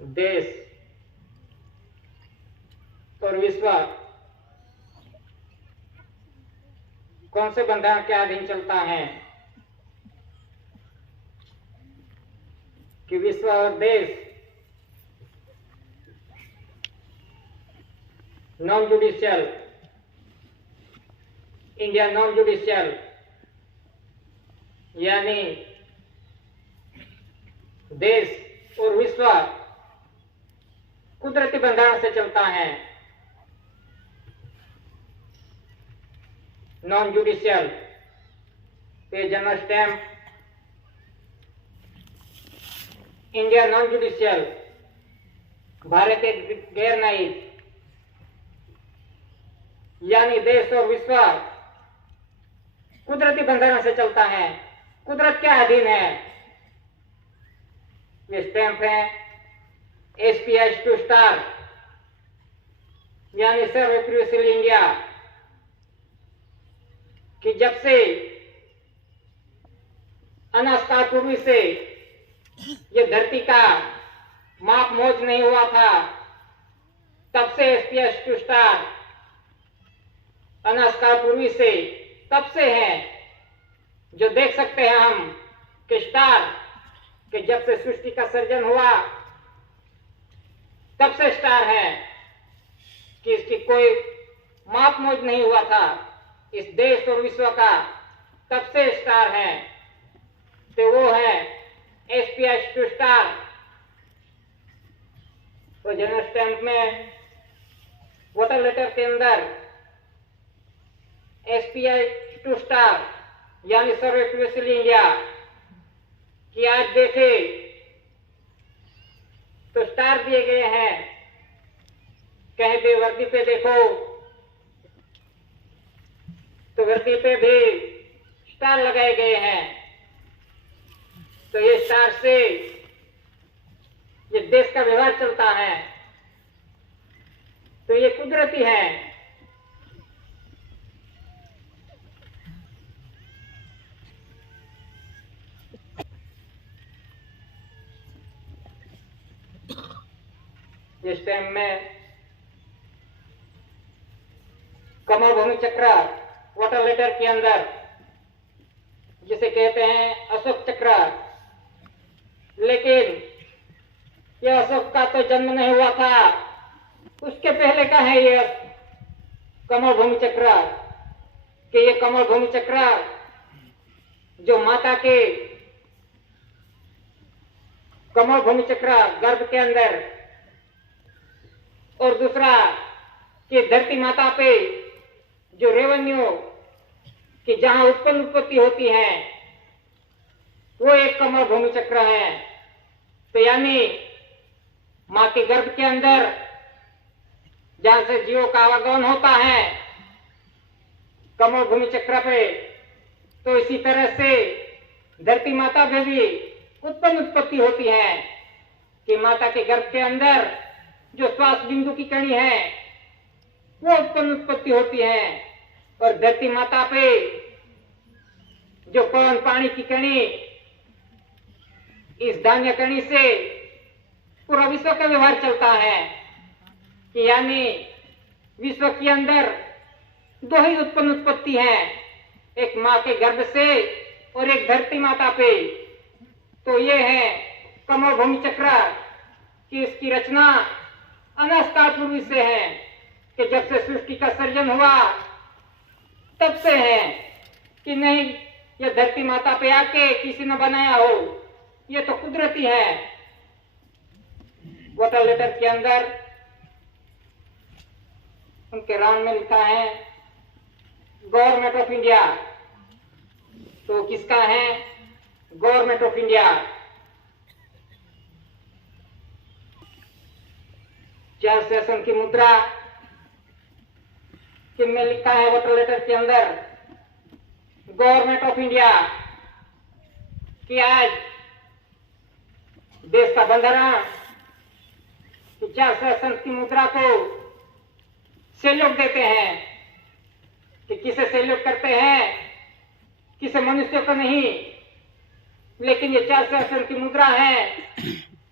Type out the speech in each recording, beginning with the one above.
देश और विश्व कौन से बंधन के अधीन चलता है कि विश्व और देश non judicial, India non judicial, यानी देश और विश्व कुदरती बंधारण से चलता है। नॉन जुडिशियल पे general stamp, India non judicial, Bharat एक गैर न्यायिक, यानी देश और विश्व कुदरती बंधन से चलता है, कुदरत के अधीन है। ये स्टैंप है SPH2 स्टार, यानी सर्व प्रियशील इंडिया, कि जब से अनास्था पूर्वी से ये धरती का माप मोज नहीं हुआ था, तब से SPH2 स्टार अनास्था पूर्वी से तब से है। जो देख सकते हैं हम कि स्टार कि जब से सृष्टि का सर्जन हुआ तब से स्टार है, कि इसकी कोई माप मोज नहीं हुआ था इस देश और विश्व का, तब से स्टार है। तो वो है SPH2 स्टार। तो जनरल स्टैंप में वोटर लेटर के अंदर SPH2 स्टार यानी सर्व प्रियशील इंडिया कि आज देखे तो स्टार दिए गए हैं, कहीं भी वर्दी पे देखो तो वर्दी पे भी स्टार लगाए गए हैं। तो ये स्टार से ये देश का व्यवहार चलता है, तो ये कुदरती है। इस टाइम में कमल भूमि चक्र वाटर लेटर के अंदर जिसे कहते हैं अशोक चक्र, लेकिन यह अशोक का तो जन्म नहीं हुआ था, उसके पहले का है यह कमल भूमि चक्र। कि ये कमल भूमि चक्र जो माता के कमल भूमि चक्र गर्भ के अंदर, और दूसरा कि धरती माता पे जो रेवन्यू कि जहां उत्पत्ति होती है वो एक कमल भूमि चक्र है। तो यानी मां के गर्भ के अंदर जहां से जीवों का आवागमन होता है कमल भूमि चक्र पे, तो इसी तरह से धरती माता में भी उत्पत्ति होती है कि माता के गर्भ के अंदर जो श्वास बिंदु की कणी है वो उत्पत्ति होती है, और धरती माता पे जो पवन पानी की कणी, इस धान्य कणी से पूरा विश्व का व्यवहार चलता है। कि यानी विश्व के अंदर दो ही उत्पत्ति है, एक मां के गर्भ से और एक धरती माता पे। तो ये है कमल भूमि चक्र कि इसकी रचना अनास्था पूर्वी से है, कि जब से सृष्टि का सर्जन हुआ तब से है, कि नहीं ये धरती माता पे आके किसी ने बनाया हो, ये तो कुदरती है। वाटर लेटर के अंदर उनके राउंड में लिखा है गवर्नमेंट ऑफ इंडिया। तो किसका है? Government of India. चार सेशन की मुद्रा में लिखा है वाटर लेटर के अंदर गवर्नमेंट ऑफ इंडिया कि आज देश का बंधारण चार सेशन की मुद्रा को सैल्यूट देते हैं। कि किसे सैल्यूट करते हैं? किसे मनुष्य को नहीं, लेकिन ये चार सेशन की मुद्रा है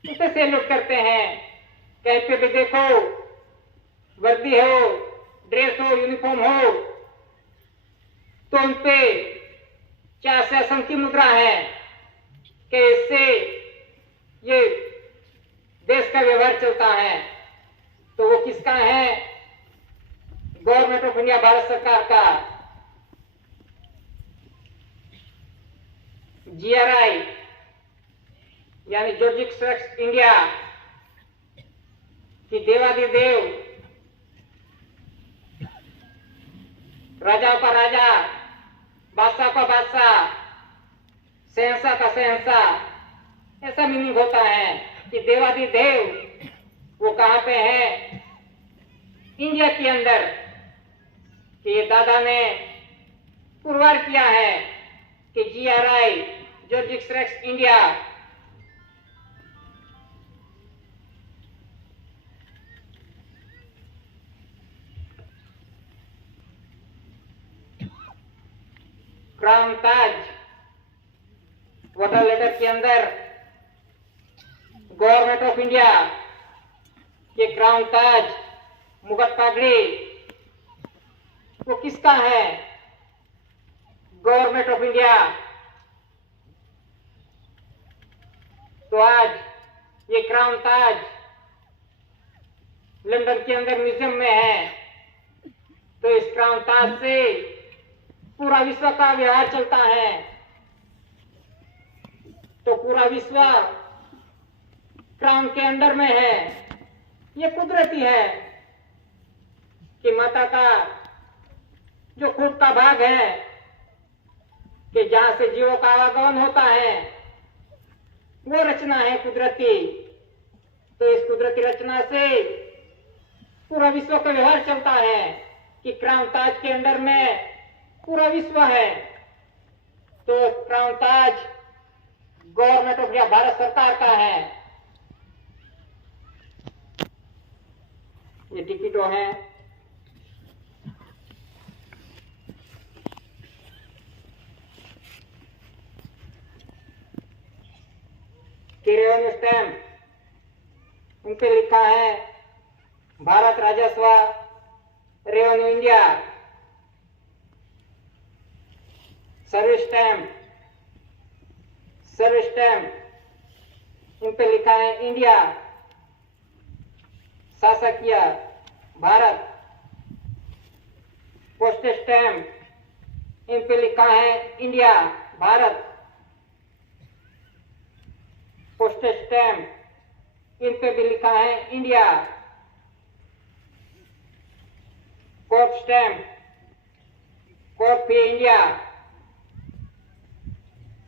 उसे सैल्यूट करते हैं। कहीं पे भी देखो, वर्दी हो, ड्रेस हो, यूनिफॉर्म हो, तो उन पे चार शासन की मुद्रा है कि इससे ये देश का व्यवहार चलता है। तो वो किसका है? गवर्नमेंट ऑफ इंडिया, भारत सरकार का। जीआरआई यानी जॉर्जिक्स रेक्स इंडिया की देवाधिदेव, राजाओं का राजा, बादशाह का बादशाह, शहंशाह का शहंशाह, ऐसा मीनिंग होता है कि देवाधिदेव वो कहां पे है? इंडिया के अंदर। कि ये दादा ने पुरवार किया है कि जीआरआई, जॉर्जिक्स रेक्स इंडिया, क्राउन ताज वाटर लेटर के अंदर गवर्नमेंट ऑफ इंडिया के क्राउन ताज, मुगट पागड़ी, वो किसका है? Government of India. तो आज ये क्राउन ताज लंदन के अंदर म्यूजियम में है। तो इस क्राउन ताज से पूरा विश्व का व्यवहार चलता है। तो पूरा विश्व क्राउन के अंडर में है। ये कुदरती है कि माता का जो खूब का भाग है कि जहां से जीवों का आवागमन होता है, वो रचना है कुदरती। तो इस कुदरती रचना से पूरा विश्व का व्यवहार चलता है कि क्राउन ताज के अंडर में पूरा विश्व है। तो crown Taj government of India, Bharat सरकार का है। ये टिकटों है। रेवेन्यू स्टैम्प, उन पे लिखा है भारत राजस्व, revenue India. Service stamp, service stamp, इन पे लिखा है इंडिया, शासकीय भारत। पोस्टेज स्टैम्प, इन पे लिखा है इंडिया, भारत। पोस्टेज स्टैम्प, इन पे भी लिखा है इंडिया। कोर्ट स्टैम्प, कोर्ट पे इंडिया।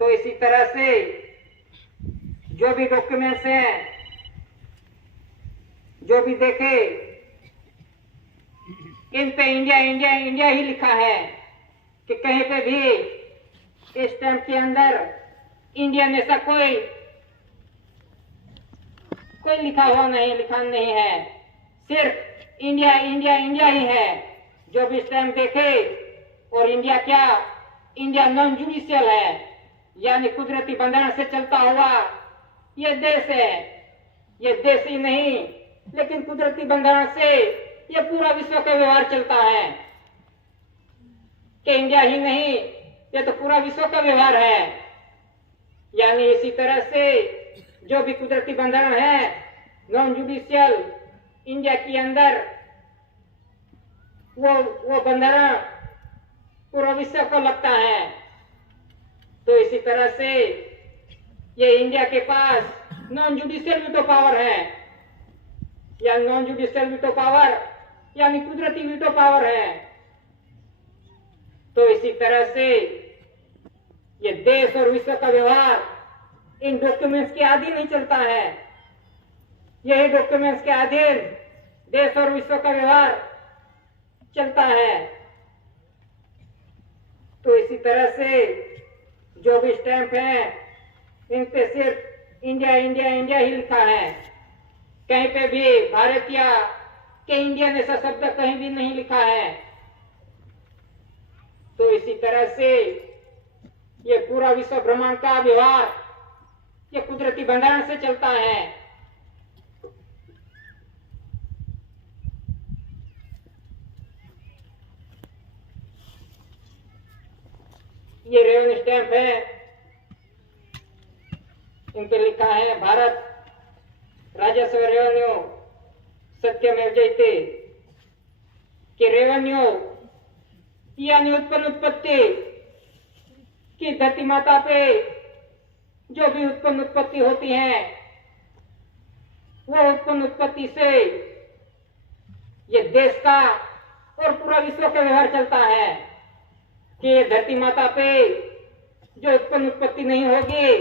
तो इसी तरह से जो भी डॉक्यूमेंट्स हैं, जो भी देखे, इन पे इंडिया इंडिया इंडिया ही लिखा है कि कहीं पे भी इस स्टैम्प के अंदर इंडियन ऐसा कोई लिखा हुआ नहीं, लिखा नहीं है। सिर्फ इंडिया इंडिया इंडिया ही है। जो भी स्टैम्प देखे, और इंडिया क्या? इंडिया नॉन जुडिशियल है, यानी कुदरती बंधन से चलता हुआ ये देश है। ये देश ही नहीं, लेकिन कुदरती बंधन से ये पूरा विश्व का व्यवहार चलता है। कि इंडिया ही नहीं, ये तो पूरा विश्व का व्यवहार है। यानी इसी तरह से जो भी कुदरती बंधन है नॉन जुडिशियल इंडिया के अंदर, वो बंधन पूरा विश्व को लगता है। तो इसी तरह से ये इंडिया के पास नॉन जुडिशियल वीटो पावर है, या नॉन जुडिशियल वीटो पावर यानी कुदरती वीटो पावर है। तो इसी तरह से ये देश और विश्व का व्यवहार इन डॉक्यूमेंट्स के अधीन ही चलता है। यही डॉक्यूमेंट्स के अधीन देश और विश्व का व्यवहार चलता है। तो इसी तरह से जो भी स्टैंप है, इन पे सिर्फ इंडिया इंडिया इंडिया ही लिखा है। कहीं पे भी भारतीय के इंडियन ऐसा शब्द कहीं भी नहीं लिखा है। तो इसी तरह से ये पूरा विश्व ब्रह्मांड का व्यवहार ये कुदरती भंडारण से चलता है। ये रेवेन्यू स्टैंप है, इन पे लिखा है भारत राजस्व रेवेन्यू सत्यमेव जयते, कि रेवेन्यू यानी उत्पन्न उत्पत्ति की धरती माता पे जो भी उत्पन्न उत्पत्ति होती है, वो उत्पन्न उत्पत्ति से ये देश का और पूरा विश्व का व्यवहार चलता है। कि धरती माता पे जो उत्पन्न उत्पत्ति नहीं होगी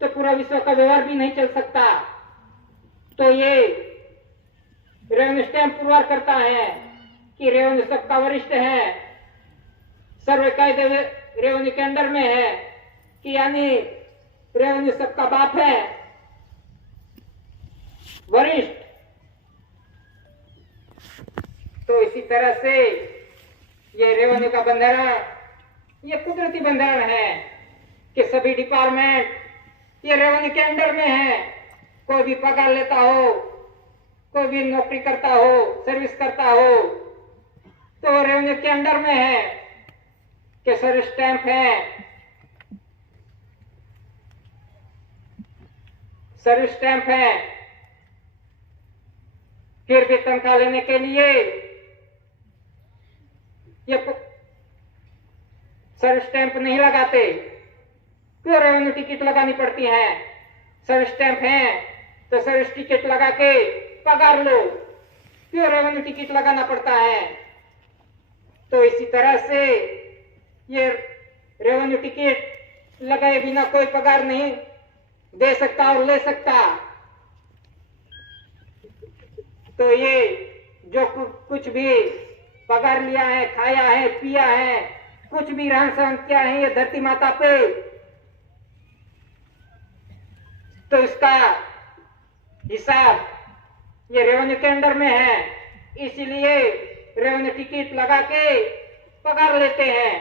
तो पूरा विश्व का व्यवहार भी नहीं चल सकता। तो ये रेवेन्यू स्टैंप पुरवार करता है कि रेवेन्यू सबका वरिष्ठ है, सर्व कायदे रेवेन्यू के अंडर में है, कि यानी रेवेन्यू सबका बाप है, वरिष्ठ। तो इसी तरह से ये रेवेन्यू का बंधारण ये कुदरती बंधारण है कि सभी डिपार्टमेंट ये रेवेन्यू के अंडर में है। कोई भी पगार लेता हो, कोई भी नौकरी करता हो, सर्विस करता हो, तो रेवेन्यू के अंडर में है कि सर्विस स्टैंप है, सर्विस स्टैंप है। फिर भी तनख्वाह लेने के लिए ये सर्विस स्टैंप नहीं लगाते, क्यों रेवेन्यू टिकट लगानी पड़ती है। सर्विस स्टैंप है तो सर्विस टिकट लगा के पगार लो, क्यों रेवेन्यू टिकट लगाना पड़ता है। तो इसी तरह से ये रेवेन्यू टिकट लगाए बिना कोई पगार नहीं दे सकता और ले सकता। तो ये जो कुछ भी पगार लिया है, खाया है, पिया है, कुछ भी रहन सहन किया है ये धरती माता पे, तो इसका हिसाब ये रेवेन्यू के अंडर में है। इसीलिए रेवेन्यू टिकट लगा के पगार लेते हैं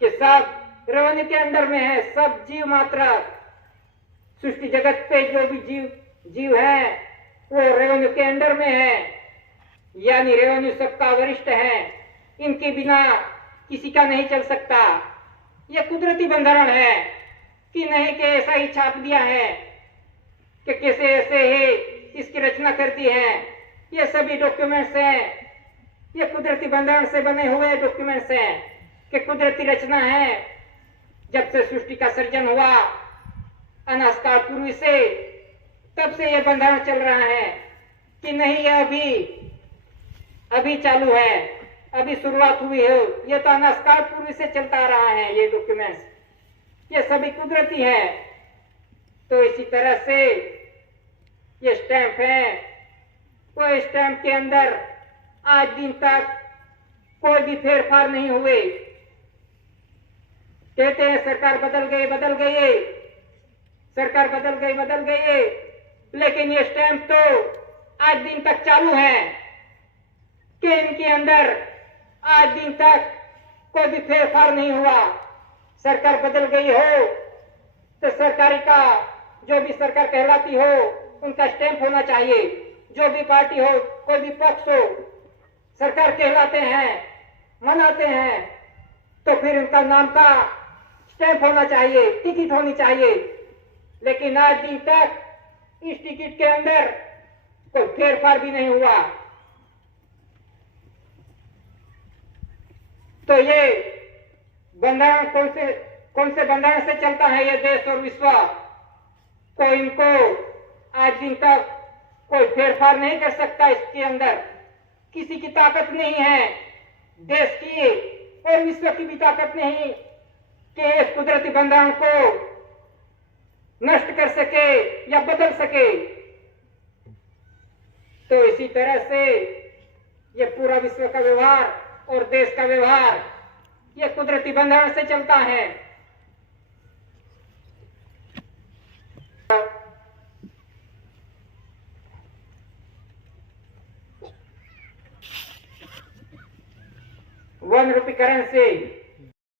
कि सब रेवेन्यू के अंडर में है। सब जीव मात्र सृष्टि जगत पे जो भी जीव है वो रेवेन्यू के अंडर में है, यानी रेवेन्यू सबका वरिष्ठ है। इनके बिना किसी का नहीं चल सकता। यह कुदरती बंधारण है कि नहीं कि ऐसा ही छाप दिया है कि कैसे ऐसे ही इसकी रचना कर दी है। ये सभी डॉक्यूमेंट्स हैं, ये कुदरती बंधारण से बने हुए डॉक्यूमेंट्स हैं कि कुदरती रचना है। जब से सृष्टि का सर्जन हुआ अनाज काल पूर्व से, तब से यह बंधारण चल रहा है कि नहीं यह अभी चालू है, अभी शुरुआत हुई है। ये तो अनाज काल पूर्व से चलता आ रहा है। ये डॉक्यूमेंट्स ये सभी कुदरती है। तो इसी तरह से ये स्टैंप है, कोई स्टैंप के अंदर आज दिन तक कोई भी फेरफार नहीं हुए। कहते हैं सरकार बदल गई, सरकार बदल गई, लेकिन ये स्टैंप तो आज दिन तक चालू है कि इनके अंदर आज दिन तक कोई भी फेरफार नहीं हुआ। सरकार बदल गई हो तो सरकारी का जो भी सरकार कहलाती हो उनका स्टैंप होना चाहिए। जो भी पार्टी हो, कोई भी पक्ष हो, सरकार कहलाते हैं, मनाते हैं, तो फिर उनका नाम का स्टैंप होना चाहिए, टिकट होनी चाहिए। लेकिन आज दिन तक इस टिकट के अंदर कोई फेरफार भी नहीं हुआ। तो ये बंधारण कौन से बंधारण से चलता है ये देश और विश्व, तो इनको आज दिन तक कोई फेरफार नहीं कर सकता। इसके अंदर किसी की ताकत नहीं है, देश की और विश्व की भी ताकत नहीं कि इस कुदरती बंधारण को नष्ट कर सके या बदल सके। तो इसी तरह से ये पूरा विश्व का व्यवहार और देश का व्यवहार ये कुदरती बंधारण से चलता है। ₹1 करेंसी